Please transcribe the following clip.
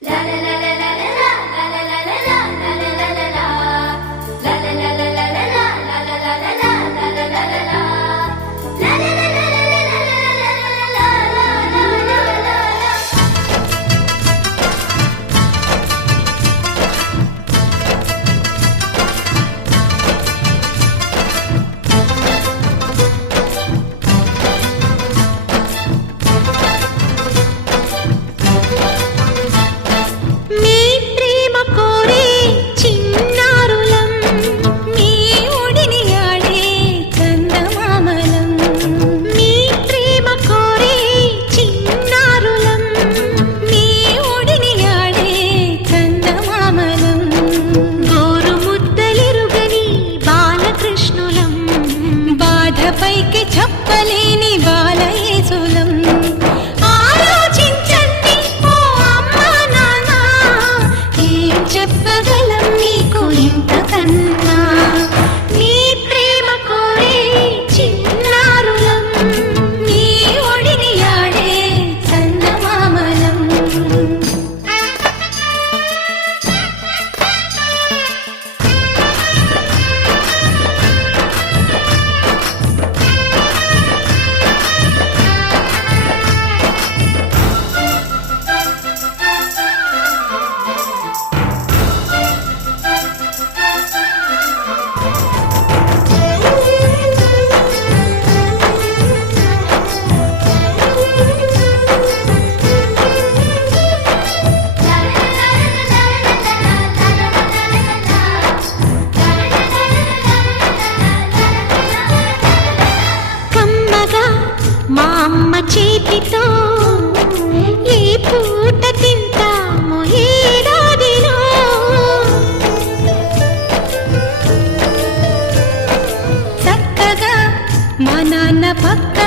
la la la la never రుచితో ఈ పూట తింటాము ఏడాదిలో చక్కగా మా నాన్న పక్క